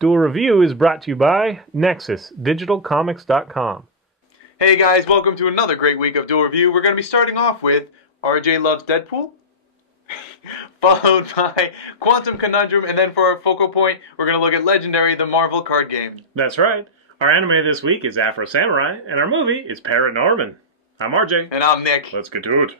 Duel Review is brought to you by NexusDigitalComics.com. Hey guys, welcome to another great week of Duel Review. We're going to be starting off with RJ Loves Deadpool, followed by Quantum Conundrum, and then for our focal point, we're going to look at Legendary, the Marvel card game. That's right. Our anime this week is Afro Samurai, and our movie is Paranorman. I'm RJ. And I'm Nick. Let's get to it.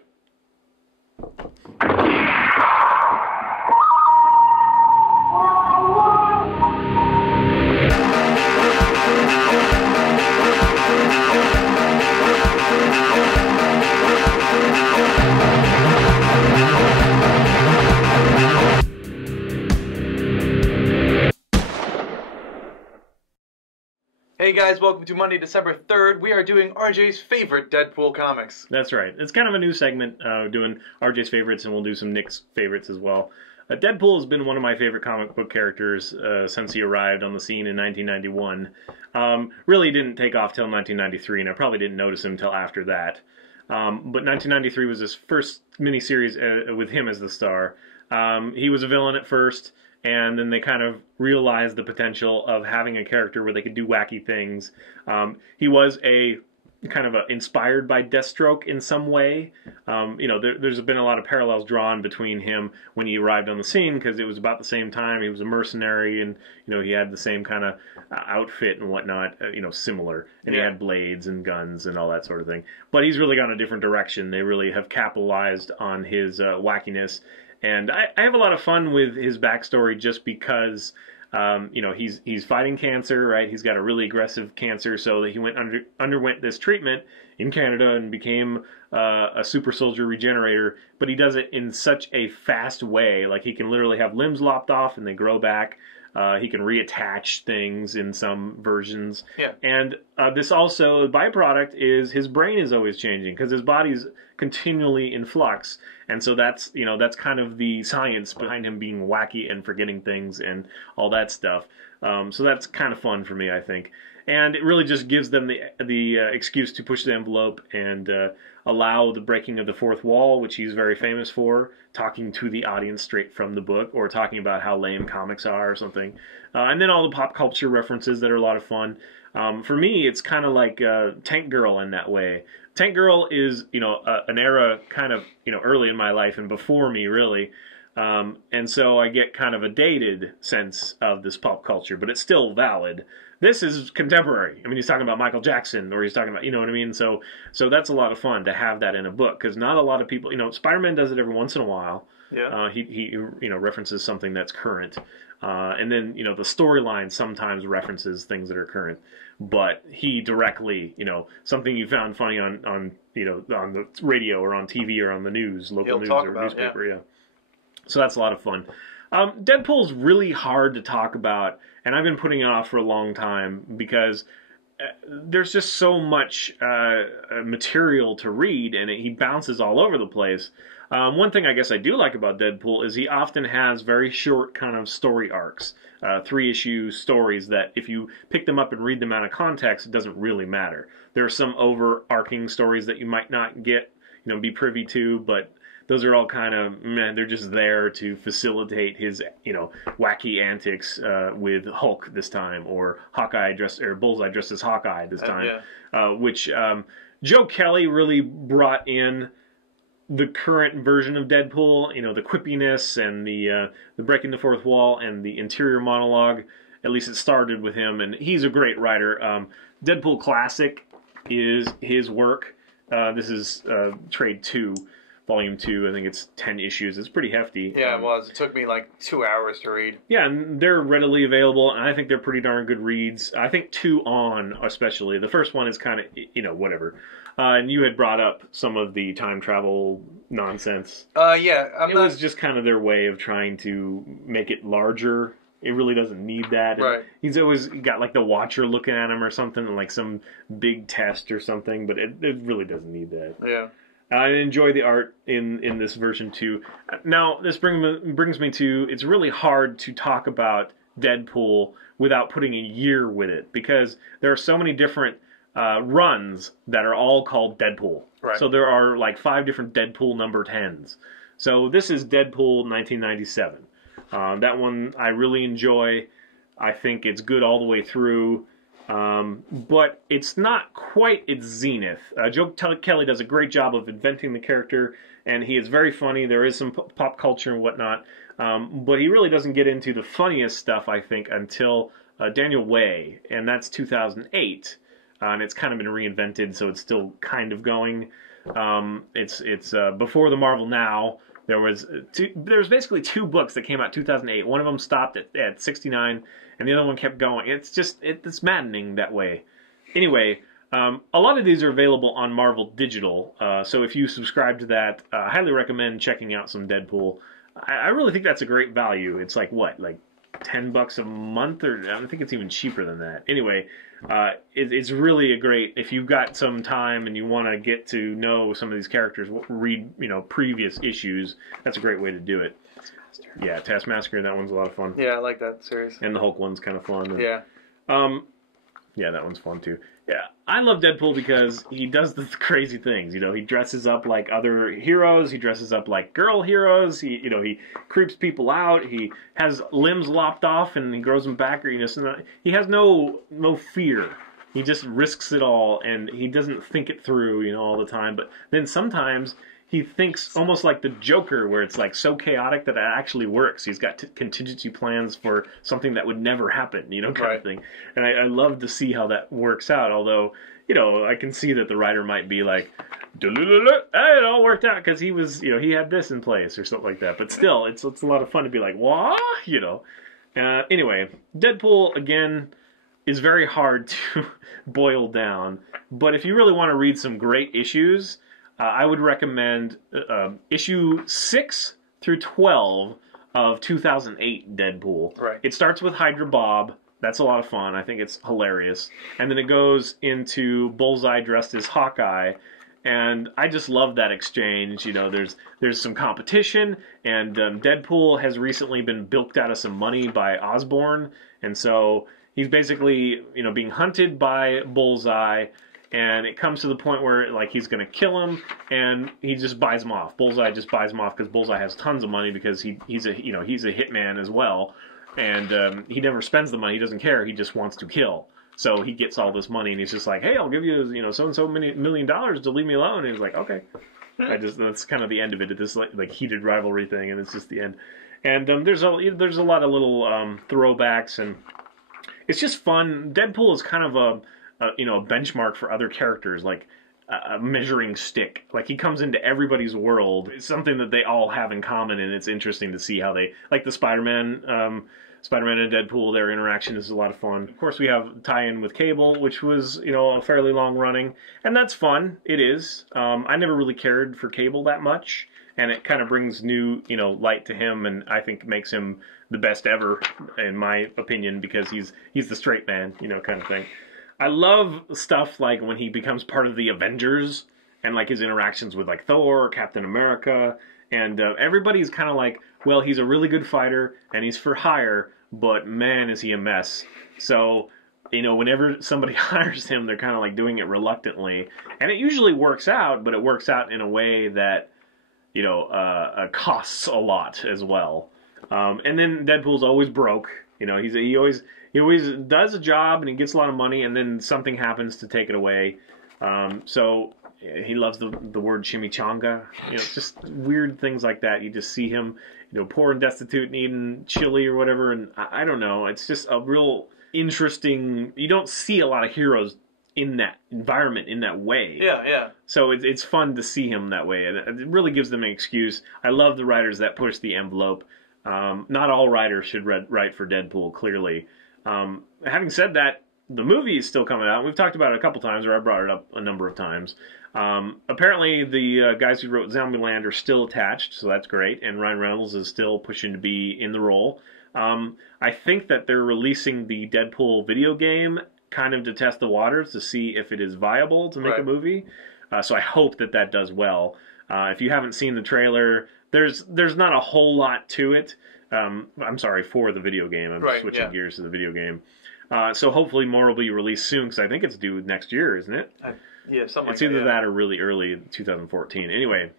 Hey guys, welcome to Monday, December 3rd. We are doing RJ's favorite Deadpool comics. That's right. It's kind of a new segment, doing RJ's favorites, and we'll do some Nick's favorites as well. Deadpool has been one of my favorite comic book characters since he arrived on the scene in 1991. Really didn't take off till 1993, and I probably didn't notice him till after that. But 1993 was his first miniseries with him as the star. He was a villain at first, and then they kind of realized the potential of having a character where they could do wacky things. He was inspired by Deathstroke in some way. There's been a lot of parallels drawn between him when he arrived on the scene, because it was about the same time. He was a mercenary, and he had the same kind of outfit and whatnot, similar. And he had blades and guns and all that sort of thing. But he's really gone a different direction. They really have capitalized on his wackiness. And I have a lot of fun with his backstory, just because, he's fighting cancer, right? He's got a really aggressive cancer, so he underwent this treatment in Canada and became a super soldier regenerator. But he does it in such a fast way, like he can literally have limbs lopped off and they grow back. He can reattach things in some versions. Yeah. And this also, the byproduct is his brain is always changing, because his body's continually in flux. And so that's kind of the science behind him being wacky and forgetting things and all that stuff. So that's kind of fun for me, I think. And it really just gives them the excuse to push the envelope and allow the breaking of the fourth wall, which he's very famous for, talking to the audience straight from the book, or talking about how lame comics are or something. And then all the pop culture references that are a lot of fun. For me, it's kind of like Tank Girl in that way. Tank Girl is, an era kind of, early in my life and before me, really. And so I get kind of a dated sense of this pop culture, but it's still valid. This is contemporary. I mean, he's talking about Michael Jackson, or he's talking about, you know what I mean? So that's a lot of fun to have that in a book, because not a lot of people, Spider-Man does it every once in a while. Yeah. He references something that's current. And then, the storyline sometimes references things that are current. But he directly, something you found funny on the radio or on TV or on the news, local news or newspaper, yeah. So that's a lot of fun. Deadpool's really hard to talk about, and I've been putting it off for a long time, because there's just so much material to read, and he bounces all over the place. One thing I guess I do like about Deadpool is he often has very short kind of story arcs, 3-issue stories that if you pick them up and read them out of context, it doesn't really matter. There are some overarching stories that you might not get, be privy to, but those are all kind of, they're just there to facilitate his, wacky antics with Hulk this time, or Bullseye dressed as Hawkeye this time, which Joe Kelly really brought in the current version of Deadpool, the quippiness and the breaking the fourth wall and the interior monologue. At least it started with him, and he's a great writer. Deadpool Classic is his work. This is Trade 2. Volume 2, I think it's 10 issues. It's pretty hefty. Yeah, it was. It took me like 2 hours to read. Yeah, and they're readily available, and I think they're pretty darn good reads. I think 2 on, especially. The first one is kind of, whatever. And you had brought up some of the time travel nonsense. It was just kind of their way of trying to make it larger. It really doesn't need that. Right. He's always got like the Watcher looking at him or something, like some big test or something, but it really doesn't need that. Yeah. I enjoy the art in this version too. Now, this brings me to, it's really hard to talk about Deadpool without putting a year with it, because there are so many different runs that are all called Deadpool. Right. So there are like 5 different Deadpool number 10s. So this is Deadpool 1997. That one I really enjoy. I think it's good all the way through. But it's not quite its zenith. Joe Kelly does a great job of inventing the character, and he is very funny. There is some pop culture and whatnot, but he really doesn't get into the funniest stuff, I think, until Daniel Way, and that's 2008, and it's kind of been reinvented, so it's still kind of going. It's before the Marvel Now. There's basically 2 books that came out 2008. One of them stopped at 69, and the other one kept going. It's maddening that way. Anyway, a lot of these are available on Marvel Digital, so if you subscribe to that, I highly recommend checking out some Deadpool. I really think that's a great value. It's like $10 a month, or I think it's even cheaper than that. Anyway, it's really a great, if you've got some time and you want to get to know some of these characters, read previous issues. That's a great way to do it. Taskmaster. Yeah, Taskmaster. That one's a lot of fun. Yeah, I like that series. And the Hulk one's kind of fun. And, yeah. Yeah, that one's fun too. Yeah, I love Deadpool because he does the crazy things. He dresses up like other heroes. He dresses up like girl heroes. He creeps people out. He has limbs lopped off and he grows them back. Or he has no fear. He just risks it all, and he doesn't think it through, all the time. But then sometimes he thinks almost like the Joker, where it's like so chaotic that it actually works. He's got contingency plans for something that would never happen, kind of thing. And I love to see how that works out. Although, I can see that the writer might be like, hey, it all worked out because he was, he had this in place or something like that. But still, it's a lot of fun to be like, what? Anyway, Deadpool, again, is very hard to boil down. But if you really want to read some great issues, I would recommend issue 6 through 12 of 2008 Deadpool. Right. It starts with Hydra Bob. That's a lot of fun. I think it's hilarious. And then it goes into Bullseye dressed as Hawkeye. And I just love that exchange. There's some competition, and Deadpool has recently been bilked out of some money by Osborn. And so he's basically, being hunted by Bullseye. And it comes to the point where, he's going to kill him, and he just buys him off. Bullseye just buys him off because Bullseye has tons of money because he's a hitman as well, and he never spends the money. He doesn't care. He just wants to kill. So he gets all this money, and he's just like, hey, I'll give you, so and so many $1 million to leave me alone. And he's like, okay. That's kind of the end of it. This heated rivalry thing, and it's just the end. And there's a lot of little throwbacks, and it's just fun. Deadpool is kind of a benchmark for other characters, like a measuring stick. He comes into everybody's world. It's something that they all have in common, and it's interesting to see how they, like the Spider-Man and Deadpool, their interaction is a lot of fun. Of course, we have tie-in with Cable, which was, a fairly long running, and that's fun. It is. I never really cared for Cable that much, and it kind of brings new, light to him, and I think makes him the best ever, in my opinion, because he's the straight man, kind of thing. I love stuff like when he becomes part of the Avengers and his interactions with Thor, Captain America, and everybody's kind of like, well, he's a really good fighter and he's for hire, but man, is he a mess. So, whenever somebody hires him, they're kind of doing it reluctantly, and it usually works out, but it works out in a way that, costs a lot as well. And then Deadpool's always broke. He always does a job and he gets a lot of money, and then something happens to take it away. So he loves the word chimichanga. Just weird things like that. You just see him, poor and destitute and eating chili or whatever. And I don't know. It's just a real interesting. You don't see a lot of heroes in that environment in that way. Yeah. So it's fun to see him that way, and it really gives them an excuse. I love the writers that push the envelope. Not all writers should write for Deadpool, clearly. Having said that, the movie is still coming out. We've talked about it a couple times, or I brought it up a number of times. Apparently, the guys who wrote Zombieland are still attached, so that's great. And Ryan Reynolds is still pushing to be in the role. I think that they're releasing the Deadpool video game kind of to test the waters to see if it is viable to make a movie. So I hope that does well. If you haven't seen the trailer, there's not a whole lot to it. I'm sorry, for the video game. I'm switching gears to the video game. So hopefully more will be released soon, because I think it's due next year, isn't it? Yeah, something it's either that or really early 2014. Anyway,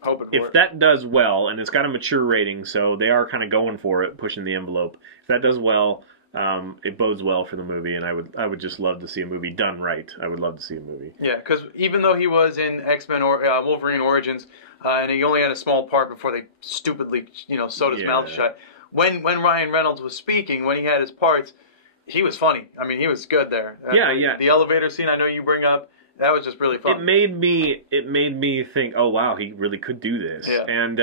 hoping if that does well, and it's got a mature rating, so they are kind of going for it, pushing the envelope. If that does well, it bodes well for the movie, and I would just love to see a movie done right. I would love to see a movie. Yeah, because even though he was in X-Men or Wolverine Origins, and he only had a small part before they stupidly, sewed his mouth shut. When Ryan Reynolds was speaking, when he had his parts, he was funny. I mean, he was good there. Yeah. The elevator scene I know you bring up, that was just really fun. It made me think, oh wow, he really could do this. Yeah. And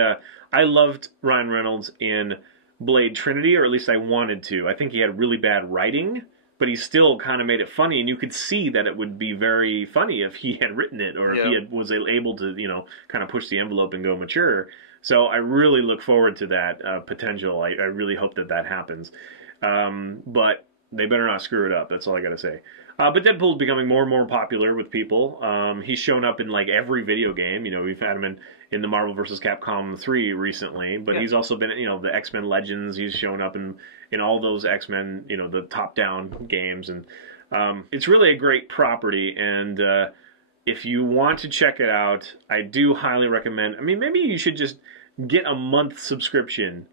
I loved Ryan Reynolds in Blade Trinity, or at least I wanted to. I think he had really bad writing, but he still kind of made it funny, and you could see that it would be very funny if he had written it, or if he was able to, kind of push the envelope and go mature. So I really look forward to that potential. I really hope that happens. But they better not screw it up. That's all I got to say. But Deadpool's becoming more and more popular with people. He's shown up in like every video game. We've had him in the Marvel vs. Capcom 3 recently, but he's also been the X-Men Legends. He's shown up in all those X-Men, the top-down games, and it's really a great property. And if you want to check it out, I do highly recommend. I mean, maybe you should just get a month subscription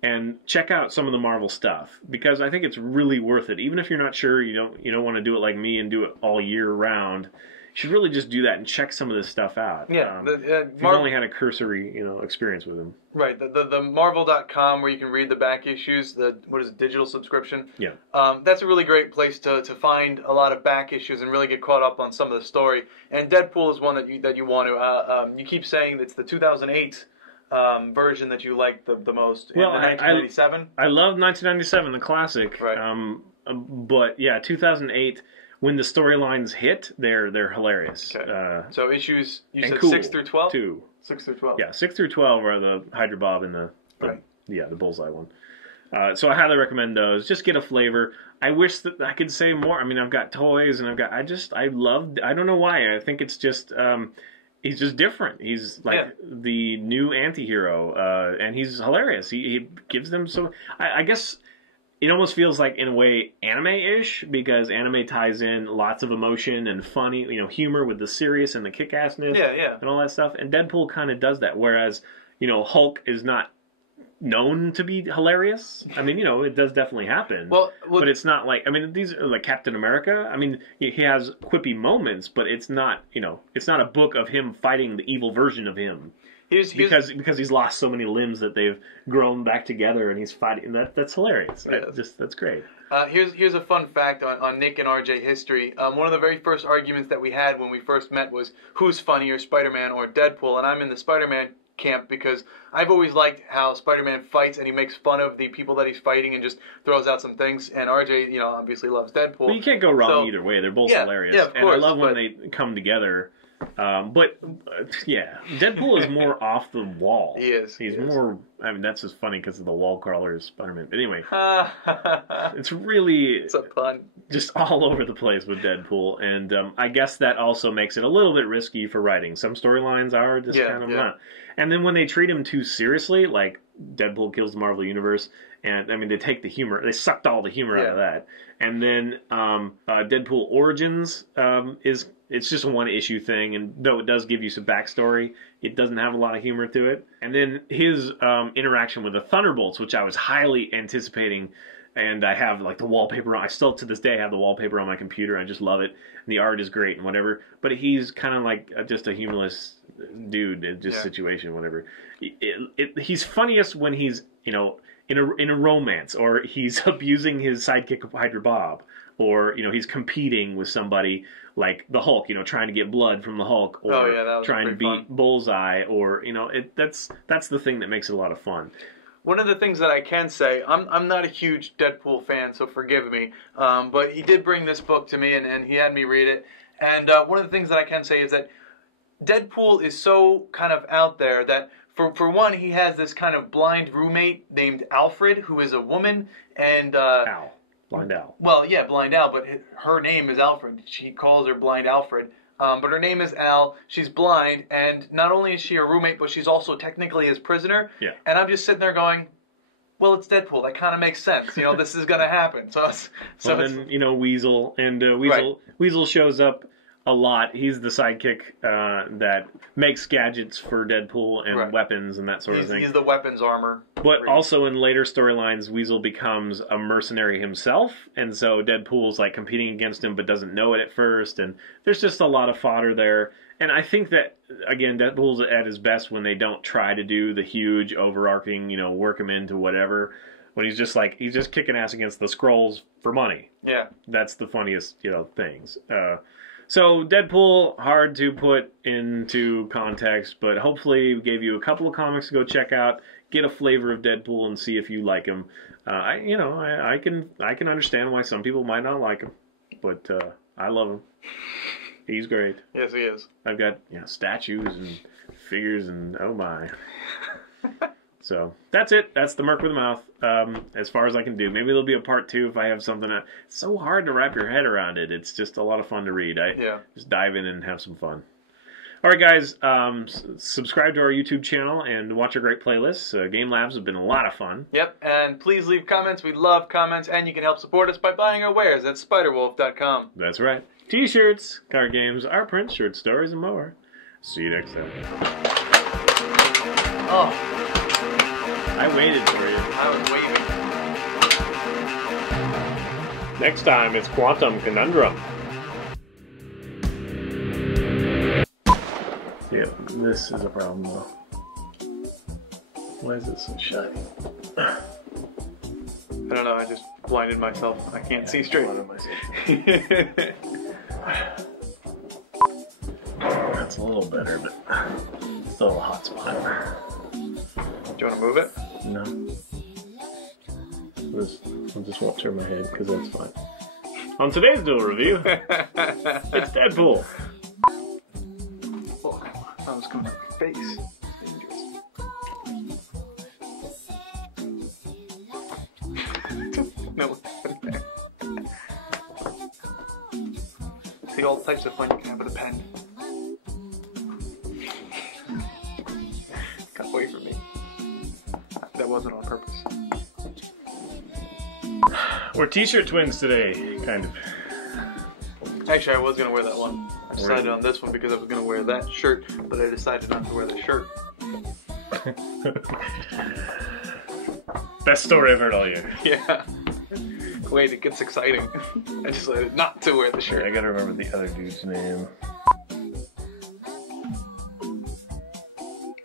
and check out some of the Marvel stuff, because I think it's really worth it. Even if you're not sure, you don't want to do it like me and do it all year round, you should really just do that and check some of this stuff out. Yeah, you've only had a cursory, experience with them. Right, the Marvel.com, where you can read the back issues, digital subscription. Yeah. That's a really great place to find a lot of back issues and really get caught up on some of the story. And Deadpool is one that you want to. You keep saying it's the 2008 version that you like the most. Well, 1997. I love 1997, the classic. Right. But yeah, 2008. When the storylines hit, they're hilarious. Okay. So issues you said cool 6 through 12. 2. 6 through 12. Yeah, 6 through 12 are the Hydra Bob and the bullseye one. So I highly recommend those. Just get a flavor. I wish that I could say more. I mean, I've got toys and I don't know why. I think it's just he's just different. He's like the new anti-hero, and he's hilarious. He gives them so. I guess it almost feels like, in a way, anime-ish, because anime ties in lots of emotion and funny, humor with the serious and the kick-assness and all that stuff. And Deadpool kind of does that, whereas, Hulk is not known to be hilarious. I mean, it does definitely happen. Well, but it's not like, these are like Captain America. I mean, he has quippy moments, but it's not, it's not a book of him fighting the evil version of him. Because he's lost so many limbs that they've grown back together, and he's fighting. That's hilarious. That's great. Here's a fun fact on Nick and RJ history. One of the very first arguments that we had when we first met was who's funnier, Spider-Man or Deadpool, and I'm in the Spider-Man camp because I've always liked how Spider-Man fights, and he makes fun of the people that he's fighting and just throws out some things. And RJ, obviously loves Deadpool. Well, you can't go wrong either way. They're both hilarious. Yeah, of course, and I love when they come together. But Deadpool is more off the wall. He's more. I mean, that's just funny because of the wall crawler Spider-Man. But anyway, it's really it's a pun. Just all over the place with Deadpool, and I guess that also makes it a little bit risky for writing. Some storylines are just kind of not. And then when they treat him too seriously, like Deadpool kills the Marvel Universe, and they take the humor, they sucked all the humor out of that. And then Deadpool Origins it's just a one-issue thing, and though it does give you some backstory, it doesn't have a lot of humor to it. And then his interaction with the Thunderbolts, which I was highly anticipating, and I have like the wallpaper on. I still to this day have the wallpaper on my computer. I just love it, and the art is great and whatever. But he's kind of like just a humorless dude, just situation, whatever. He's funniest when he's in a romance, or he's abusing his sidekick Hydra Bob, or he's competing with somebody like the Hulk, trying to get blood from the Hulk, or trying to beat Bullseye, or that's the thing that makes it a lot of fun. One of the things that I can say, I'm not a huge Deadpool fan, so forgive me, but he did bring this book to me, and he had me read it. And one of the things that I can say is that Deadpool is so kind of out there that, for one, he has this kind of blind roommate named Alfred, who is a woman, and Al. Blind Al. Well, yeah, Blind Al, but her name is Alfred. She calls her Blind Alfred. But her name is Al. She's blind, and not only is she a roommate, but she's also technically his prisoner. Yeah. And I'm just sitting there going, well, it's Deadpool. That kind of makes sense. This is going to happen. So then, Weasel, and Weasel shows up a lot. He's the sidekick that makes gadgets for Deadpool and weapons and that sort of thing. He's the weapons armor. But also in later storylines, Weasel becomes a mercenary himself, and so Deadpool's like competing against him but doesn't know it at first, and there's just a lot of fodder there. And I think that, again, Deadpool's at his best when they don't try to do the huge, overarching, work him into whatever. When he's just kicking ass against the Skrulls for money. Yeah. That's the funniest, things. So Deadpool, hard to put into context, but hopefully we gave you a couple of comics to go check out, get a flavor of Deadpool, and see if you like him. I can understand why some people might not like him, but I love him. He's great. Yes, he is. I've got statues and figures and oh my. So that's it. That's the Merc with a Mouth. As far as I can do. Maybe there'll be a part 2 if I have something. It's so hard to wrap your head around it. It's just a lot of fun to read. Just dive in and have some fun. All right, guys. Subscribe to our YouTube channel and watch our great playlists. Game Labs have been a lot of fun. Yep, and please leave comments. We love comments, and you can help support us by buying our wares at spiderwolf.com. That's right. T-shirts, card games, art prints, short stories, and more. See you next time. Oh. I waited for you. I was waiting. Next time, it's Quantum Conundrum. Yeah, this is a problem, though. Why is it so shiny? I don't know, I just blinded myself. I can't see straight. That's a little better, but still a hot spot. Do you want to move it? No. I just won't turn my head, because that's fine. On today's Duel review, it's Deadpool. Oh, that was coming out of your face. No. See all types of fun you can have with a pen. Got away from me. That wasn't on purpose. We're t-shirt twins today, kind of. Actually, I was going to wear that one. I decided on this one because I was going to wear that shirt, but I decided not to wear the shirt. Best story I've heard all year. Yeah. Wait, it gets exciting. I decided not to wear the shirt. I gotta remember the other dude's name.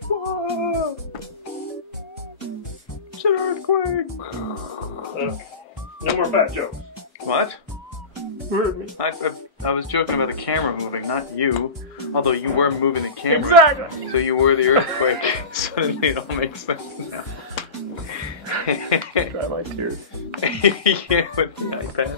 Whoa! It's an earthquake! No more fat jokes. What? You heard me. I was joking about the camera moving, not you. Although you were moving the camera. Exactly! So you were the earthquake. Suddenly it all makes sense now. Dry my tears. Yeah, with the iPad.